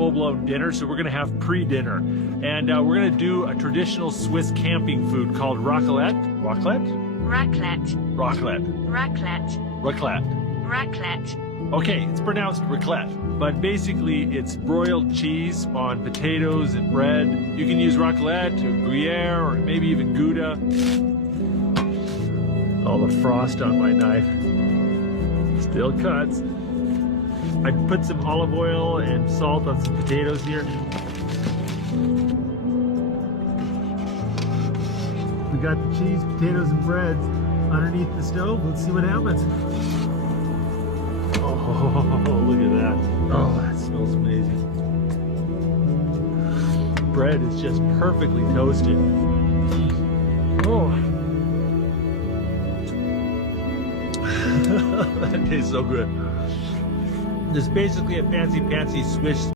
full-blown dinner, so we're gonna have pre-dinner. And we're gonna do a traditional Swiss camping food called raclette. Raclette? Raclette. Raclette. Raclette. Raclette. Raclette. Okay, it's pronounced raclette, but basically it's broiled cheese on potatoes and bread. You can use raclette or Gruyere or maybe even Gouda. All the frost on my knife still cuts. I put some olive oil and salt on some potatoes here. We got the cheese, potatoes, and bread underneath the stove. Let's see what happens. Oh, look at that. Oh, that smells amazing. Bread is just perfectly toasted. Oh. That tastes so good. This is basically a fancy Swiss